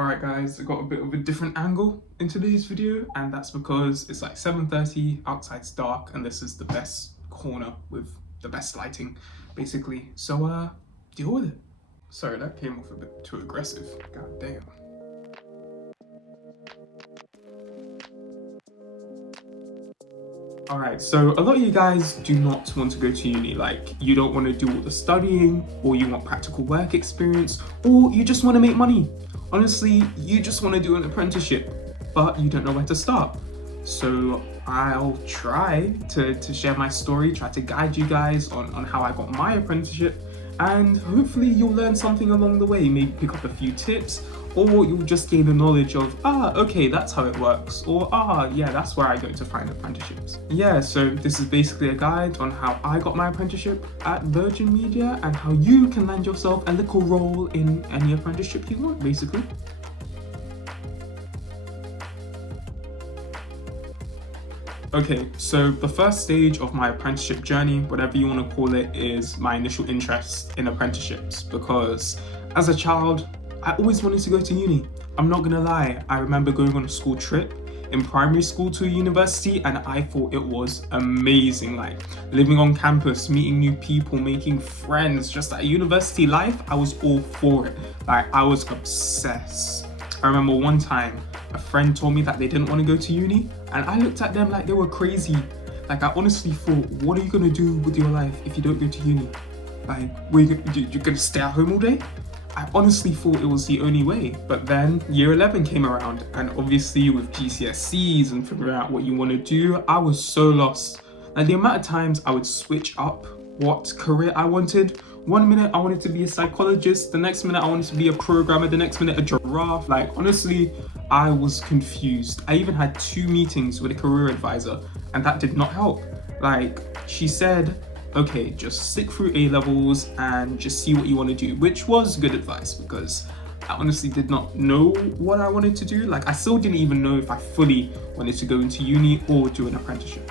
Alright guys, I got a bit of a different angle in today's video, and that's because it's like 7:30, outside's dark, and this is the best corner with the best lighting, basically. So deal with it. Sorry, that came off a bit too aggressive. God damn. Alright, so a lot of you guys do not want to go to uni. Like, you don't want to do all the studying, or you want practical work experience, or you just want to make money. Honestly, you just want to do an apprenticeship, but you don't know where to start. So I'll try to share my story, try to guide you guys on how I got my apprenticeship, and hopefully you'll learn something along the way, maybe pick up a few tips, or you'll just gain the knowledge of, okay, that's how it works, or yeah, that's where I go to find apprenticeships. Yeah, so this is basically a guide on how I got my apprenticeship at Virgin Media and how you can land yourself a little role in any apprenticeship you want, basically. Okay, so the first stage of my apprenticeship journey, whatever you want to call it, is my initial interest in apprenticeships, because as a child, I always wanted to go to uni. I'm not gonna lie, I remember going on a school trip in primary school to a university, and I thought it was amazing. Like, living on campus, meeting new people, making friends, just that university life, I was all for it. Like, I was obsessed. I remember one time, a friend told me that they didn't want to go to uni, and I looked at them like they were crazy. Like, I honestly thought, what are you gonna do with your life if you don't go to uni? Like, you're gonna stay at home all day? I honestly thought it was the only way. But then year 11 came around, and obviously with GCSEs and figuring out what you want to do, I was so lost. Like, the amount of times I would switch up what career I wanted. One minute I wanted to be a psychologist, the next minute I wanted to be a programmer, the next minute a giraffe. Like, honestly, I was confused. I even had 2 meetings with a career advisor, and that did not help. Like, she said, okay, just stick through A-levels and just see what you want to do, which was good advice because I honestly did not know what I wanted to do. Like, I still didn't even know if I fully wanted to go into uni or do an apprenticeship.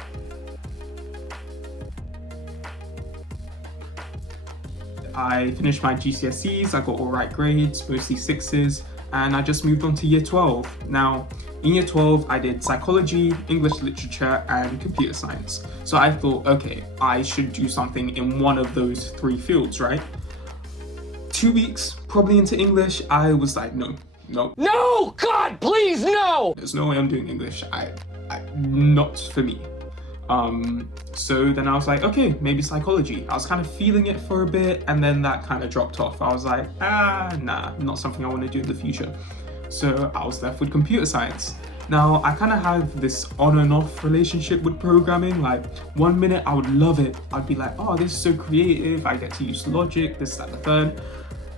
I finished my GCSEs, I got alright grades, mostly 6s, and I just moved on to year 12. Now, in year 12, I did psychology, English literature, and computer science. So I thought, okay, I should do something in one of those 3 fields, right? 2 weeks, probably into English, I was like, no. No, God, please, no! There's no way I'm doing English. Not for me. So then I was like, okay, maybe psychology. I was kind of feeling it for a bit, and then that kind of dropped off. I was like, nah, not something I want to do in the future. So I was left with computer science. Now, I kind of have this on and off relationship with programming. Like, one minute I would love it. I'd be like, oh, this is so creative. I get to use logic, this, that, the third.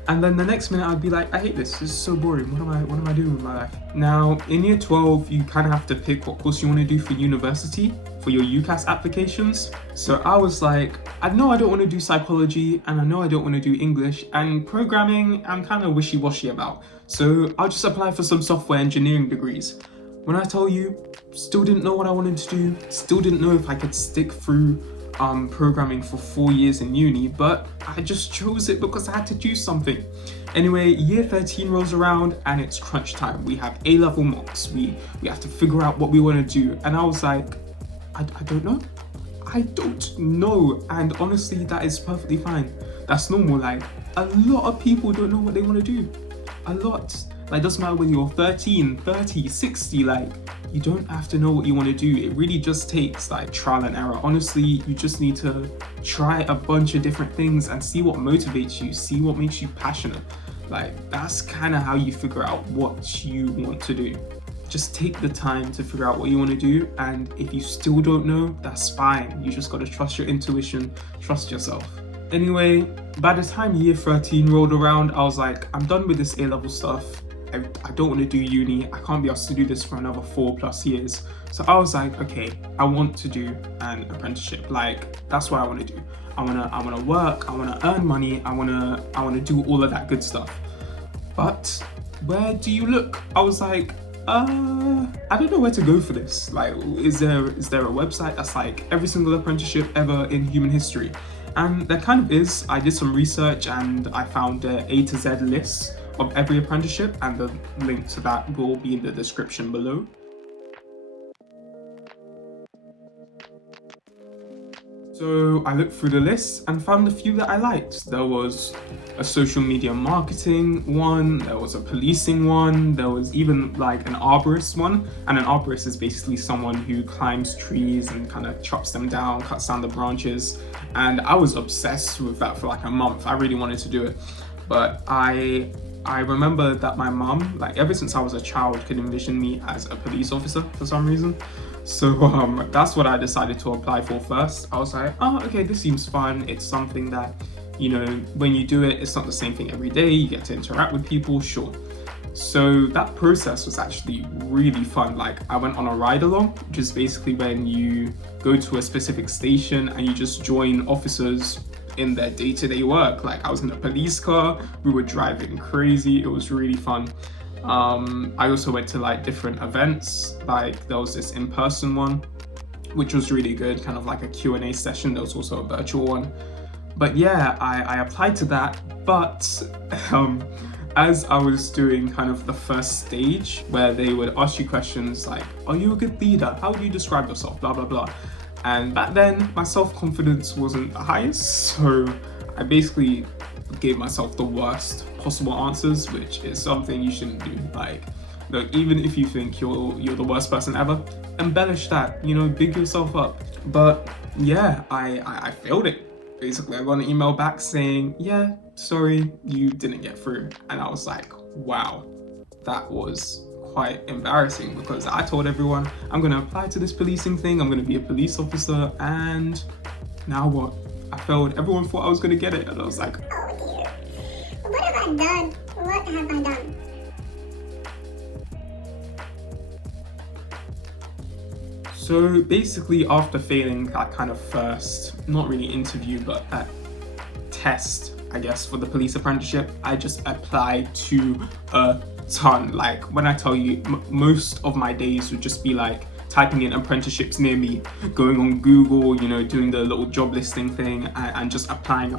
And then the next minute I'd be like, I hate this. This is so boring. What am I doing with my life? Now, in year 12, you kind of have to pick what course you want to do for university, for your UCAS applications. So I was like, I know I don't want to do psychology, and I know I don't want to do English, and programming, I'm kind of wishy-washy about. So I'll just apply for some software engineering degrees. When I tell you, still didn't know what I wanted to do, still didn't know if I could stick through programming for 4 years in uni, but I just chose it because I had to do something. Anyway, year 13 rolls around and it's crunch time. We have A-level mocks. We have to figure out what we want to do. And I was like, I don't know. I don't know. And honestly, that is perfectly fine. That's normal. Like, a lot of people don't know what they want to do. A lot. Like, it doesn't matter whether you're 13, 30, 60, like, you don't have to know what you want to do. It really just takes like trial and error. Honestly, you just need to try a bunch of different things and see what motivates you, see what makes you passionate. Like, that's kind of how you figure out what you want to do. Just take the time to figure out what you want to do, and if you still don't know, that's fine. You just got to trust your intuition, trust yourself. Anyway, by the time year 13 rolled around, I was like, I'm done with this A-level stuff. I don't want to do uni. I can't be asked to do this for another 4+ years. So I was like, okay, I want to do an apprenticeship. Like, that's what I want to do. I want to work. I want to earn money. I want to do all of that good stuff. But where do you look? I was like, I don't know where to go for this. Like, is there a website that's like every single apprenticeship ever in human history? And there kind of is. I did some research and I found A to Z lists of every apprenticeship, and the link to that will be in the description below. So I looked through the list and found a few that I liked. There was a social media marketing one, there was a policing one, there was even like an arborist one. And an arborist is basically someone who climbs trees and kind of chops them down, cuts down the branches. And I was obsessed with that for like a month. I really wanted to do it. But I remember that my mom, like ever since I was a child, could envision me as a police officer for some reason. So that's what I decided to apply for first. I was like, oh, okay, this seems fun. It's something that, you know, when you do it, it's not the same thing every day. You get to interact with people, sure. So that process was actually really fun. Like I went on a ride along, which is basically when you go to a specific station and you just join officers in their day-to-day work. Like I was in a police car, we were driving crazy. It was really fun. I also went to like different events. Like there was this in-person one, which was really good, kind of like a Q&A session. There was also a virtual one. But yeah, I applied to that. But as I was doing kind of the first stage where they would ask you questions like, are you a good leader? How would you describe yourself? Blah, blah, blah. And back then my self-confidence wasn't the highest. So I basically gave myself the worst possible answers, which is something you shouldn't do. Like, look, even if you think you're the worst person ever, embellish that, you know, big yourself up. But yeah, I failed it. Basically, I got an email back saying, yeah, sorry, you didn't get through. And I was like, wow, that was quite embarrassing, because I told everyone I'm going to apply to this policing thing, I'm going to be a police officer, and now what? I failed. Everyone thought I was going to get it, and I was like, oh dear, what have I done? What have I done? So basically, after failing that kind of first, not really interview, but that test, I guess, for the police apprenticeship, I just applied to a ton. Like when I tell you, most of my days would just be like typing in apprenticeships near me, going on Google, you know, doing the little job listing thing, and just applying.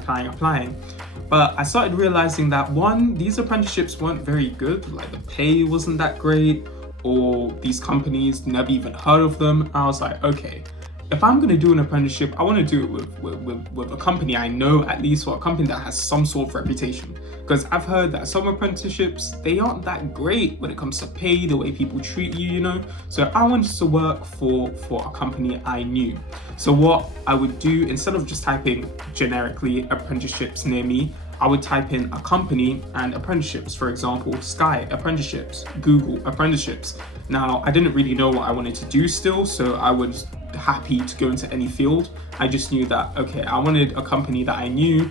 But I started realizing that one, these apprenticeships weren't very good. Like the pay wasn't that great, or these companies never even heard of them. I was like, okay, if I'm going to do an apprenticeship, I want to do it with a company I know, at least, or a company that has some sort of reputation. Because I've heard that some apprenticeships, they aren't that great when it comes to pay, the way people treat you, you know. So I wanted to work for a company I knew. So what I would do, instead of just typing generically apprenticeships near me, I would type in a company and apprenticeships. For example, Sky apprenticeships, Google apprenticeships. Now, I didn't really know what I wanted to do still, so I was happy to go into any field. I just knew that, okay, I wanted a company that I knew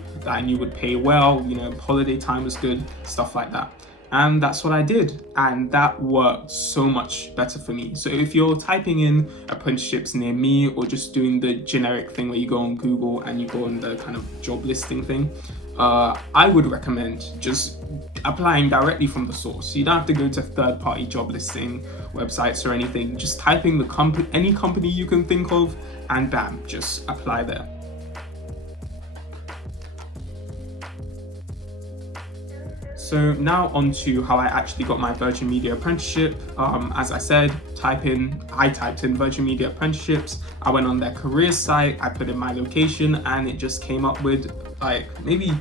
would pay well, you know, holiday time was good, stuff like that. And that's what I did. And that worked so much better for me. So if you're typing in apprenticeships near me, or just doing the generic thing where you go on Google and you go on the kind of job listing thing, I would recommend just applying directly from the source. You don't have to go to third-party job listing websites or anything. Just typing the company, any company you can think of, and bam, just apply there. So now on to how I actually got my Virgin Media apprenticeship. As I said, I typed in Virgin Media apprenticeships. I went on their careers site, I put in my location, and it just came up with like maybe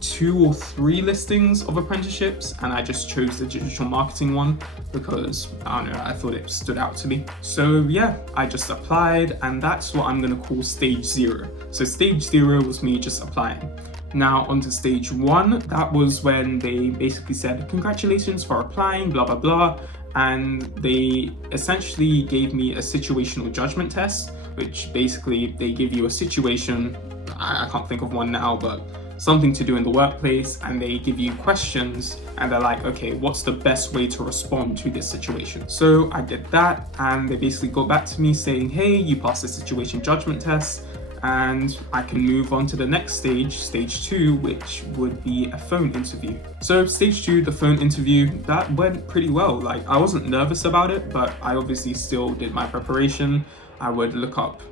2 or 3 listings of apprenticeships, and I just chose the digital marketing one because, I don't know, I thought it stood out to me. So yeah, I just applied, and that's what I'm gonna call stage 0. So stage 0 was me just applying. Now onto stage 1, that was when they basically said, congratulations for applying, blah, blah, blah. And they essentially gave me a situational judgment test, which basically they give you a situation, I can't think of one now, but something to do in the workplace, and they give you questions and they're like, okay, what's the best way to respond to this situation? So I did that, and they basically got back to me saying, hey, you passed the situation judgment test, and I can move on to the next stage, stage 2, which would be a phone interview. So stage 2, the phone interview, that went pretty well. Like, I wasn't nervous about it, but I obviously still did my preparation. I would look up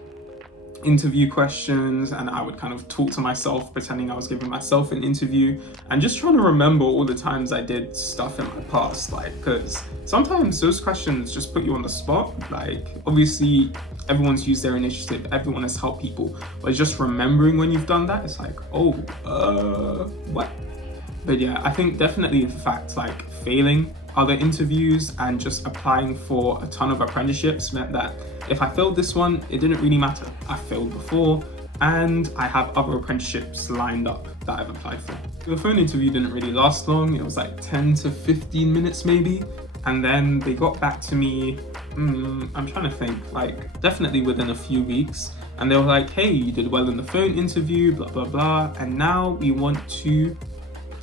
interview questions, and I would kind of talk to myself, pretending I was giving myself an interview, and just trying to remember all the times I did stuff in my past. Like, because sometimes those questions just put you on the spot. Like, obviously everyone's used their initiative, everyone has helped people, but just remembering when you've done that, it's like, oh, what? But yeah, I think definitely the fact, like, failing other interviews and just applying for a ton of apprenticeships meant that if I failed this one, it didn't really matter. I failed before, and I have other apprenticeships lined up that I've applied for. The phone interview didn't really last long. It was like 10 to 15 minutes maybe. And then they got back to me, I'm trying to think, like definitely within a few weeks. And they were like, hey, you did well in the phone interview, blah, blah, blah. And now we want to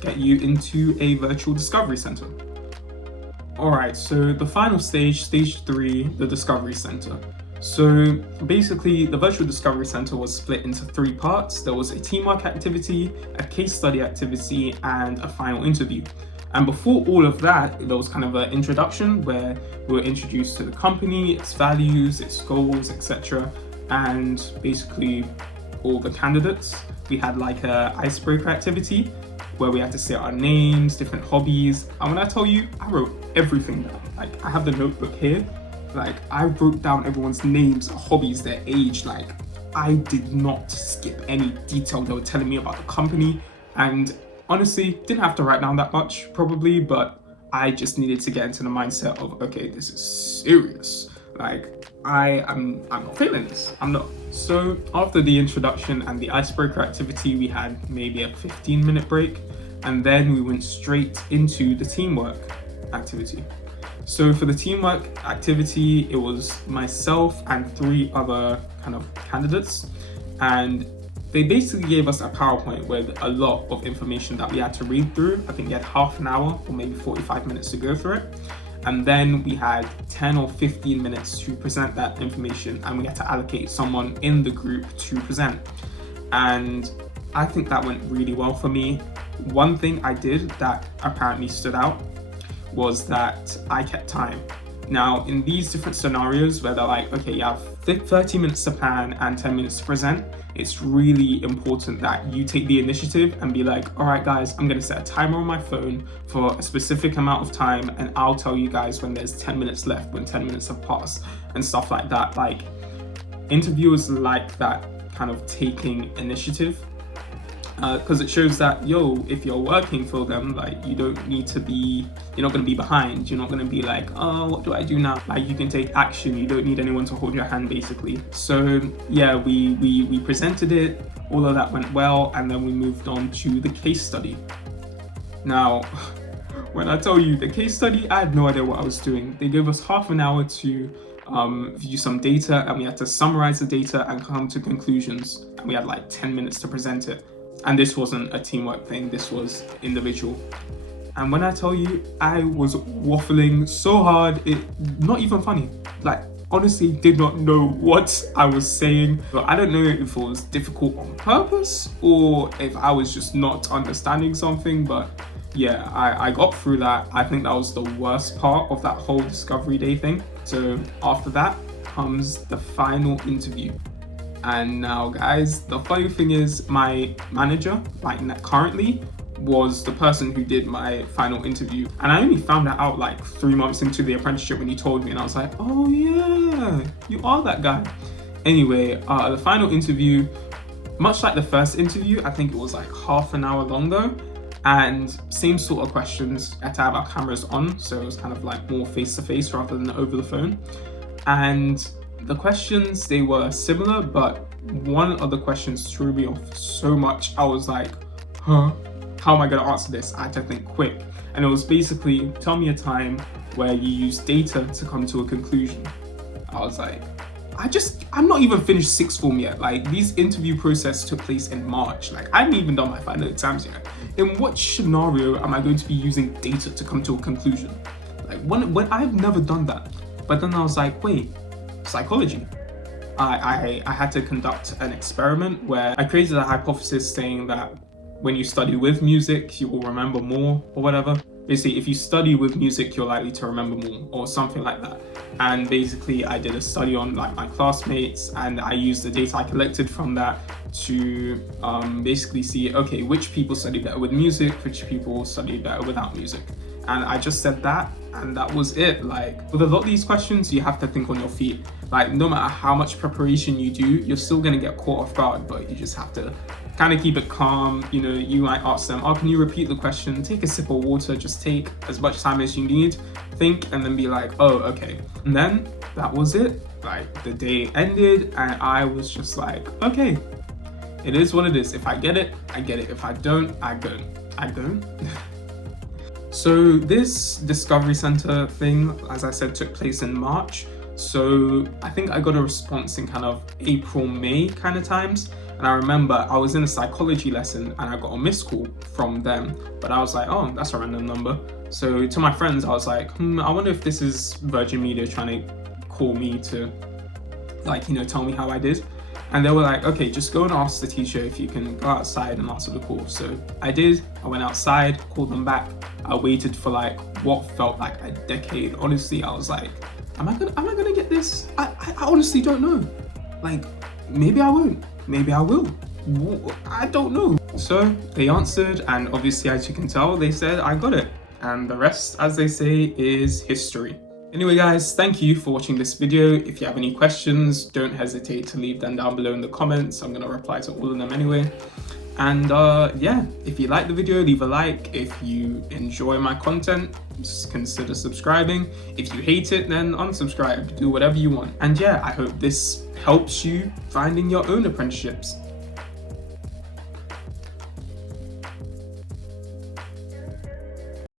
get you into a virtual discovery center. All right, so the final stage, stage 3, the discovery center. So basically the virtual discovery center was split into 3 parts. There was a teamwork activity, a case study activity, and a final interview. And before all of that, there was kind of an introduction where we were introduced to the company, its values, its goals, etc. And basically all the candidates. We had like a icebreaker activity where we had to say our names, different hobbies. And when I tell you, I wrote everything down. Like, I have the notebook here. Like, I wrote down everyone's names, hobbies, their age. Like, I did not skip any detail they were telling me about the company. And honestly, didn't have to write down that much probably, but I just needed to get into the mindset of, okay, this is serious. Like, I'm not failing this. I'm not. So after the introduction and the icebreaker activity, we had maybe a 15-minute break, and then we went straight into the teamwork activity. So for the teamwork activity, it was myself and 3 other kind of candidates, and they basically gave us a PowerPoint with a lot of information that we had to read through. I think we had half an hour or maybe 45 minutes to go through it. And then we had 10 or 15 minutes to present that information, and we had to allocate someone in the group to present. And I think that went really well for me. One thing I did that apparently stood out was that I kept time. Now, in these different scenarios where they're like, okay, you have 30 minutes to plan and 10 minutes to present, it's really important that you take the initiative and be like, all right, guys, I'm gonna set a timer on my phone for a specific amount of time, and I'll tell you guys when there's 10 minutes left, when 10 minutes have passed, and stuff like that. Like, interviewers like that kind of taking initiative, because it shows that, if you're working for them, like, you're not going to be behind. You're not going to be like, oh, what do I do now? Like, you can take action. You don't need anyone to hold your hand, basically. So yeah, we presented it, all of that went well, and then we moved on to the case study. Now, when I tell you the case study, I had no idea what I was doing. They gave us half an hour to view some data, and we had to summarize the data and come to conclusions. And we had like 10 minutes to present it. And this wasn't a teamwork thing, this was individual. And when I tell you, I was waffling so hard, not even funny. Like, honestly, did not know what I was saying. But I don't know if it was difficult on purpose or if I was just not understanding something. But yeah, I got through that. I think that was the worst part of that whole Discovery Day thing. So after that comes the final interview. And now, guys, the funny thing is, my manager, like currently, was the person who did my final interview. And I only found that out like 3 months into the apprenticeship when he told me, and I was like, oh yeah, you are that guy. Anyway, the final interview, much like the first interview, I think it was like half an hour long though. And same sort of questions, had to have our cameras on, so it was kind of like more face-to-face rather than over the phone. And the questions, they were similar, but one of the questions threw me off so much. I was like, huh? How am I going to answer this? I had to think quick. And it was basically, tell me a time where you use data to come to a conclusion. I was like, I'm not even finished sixth form yet. Like, these interview process took place in March. Like, I haven't even done my final exams yet. In what scenario am I going to be using data to come to a conclusion? Like, when I've never done that. But then I was like, wait, psychology. I had to conduct an experiment where I created a hypothesis saying that when you study with music, you will remember more or whatever. basically if you study with music, you're likely to remember more, or something like that. And basically I did a study on like my classmates, and I used the data I collected from that to basically see, okay, which people study better with music, which people study better without music. And I just said that, and that was it. Like, with a lot of these questions, you have to think on your feet. Like, no matter how much preparation you do, you're still gonna get caught off guard, but you just have to kind of keep it calm. You know, you might ask them, oh, can you repeat the question? Take a sip of water, just take as much time as you need, think, and then be like, oh, okay. And then that was it. Like, the day ended, and I was just like, okay, it is what it is. If I get it, I get it. If I don't, I don't. I don't. So this Discovery Center thing, as I said, took place in March. So I think I got a response in kind of April, May kind of times. And I remember I was in a psychology lesson and I got a missed call from them, but I was like, oh, that's a random number. So to my friends, I was like, I wonder if this is Virgin Media trying to call me to, like, you know, tell me how I did. And they were like, okay, just go and ask the teacher if you can go outside and answer the call. So I did. I went outside, called them back. I waited for like what felt like a decade. Honestly, I was like, am I gonna get this? I honestly don't know. Like, maybe I won't. Maybe I will. I don't know. So they answered, and obviously, as you can tell, they said I got it. And the rest, as they say, is history. Anyway guys, thank you for watching this video. If you have any questions, don't hesitate to leave them down below in the comments. I'm gonna reply to all of them anyway. And yeah, if you like the video, leave a like. If you enjoy my content, just consider subscribing. If you hate it, then unsubscribe. Do whatever you want. And yeah, I hope this helps you finding your own apprenticeships.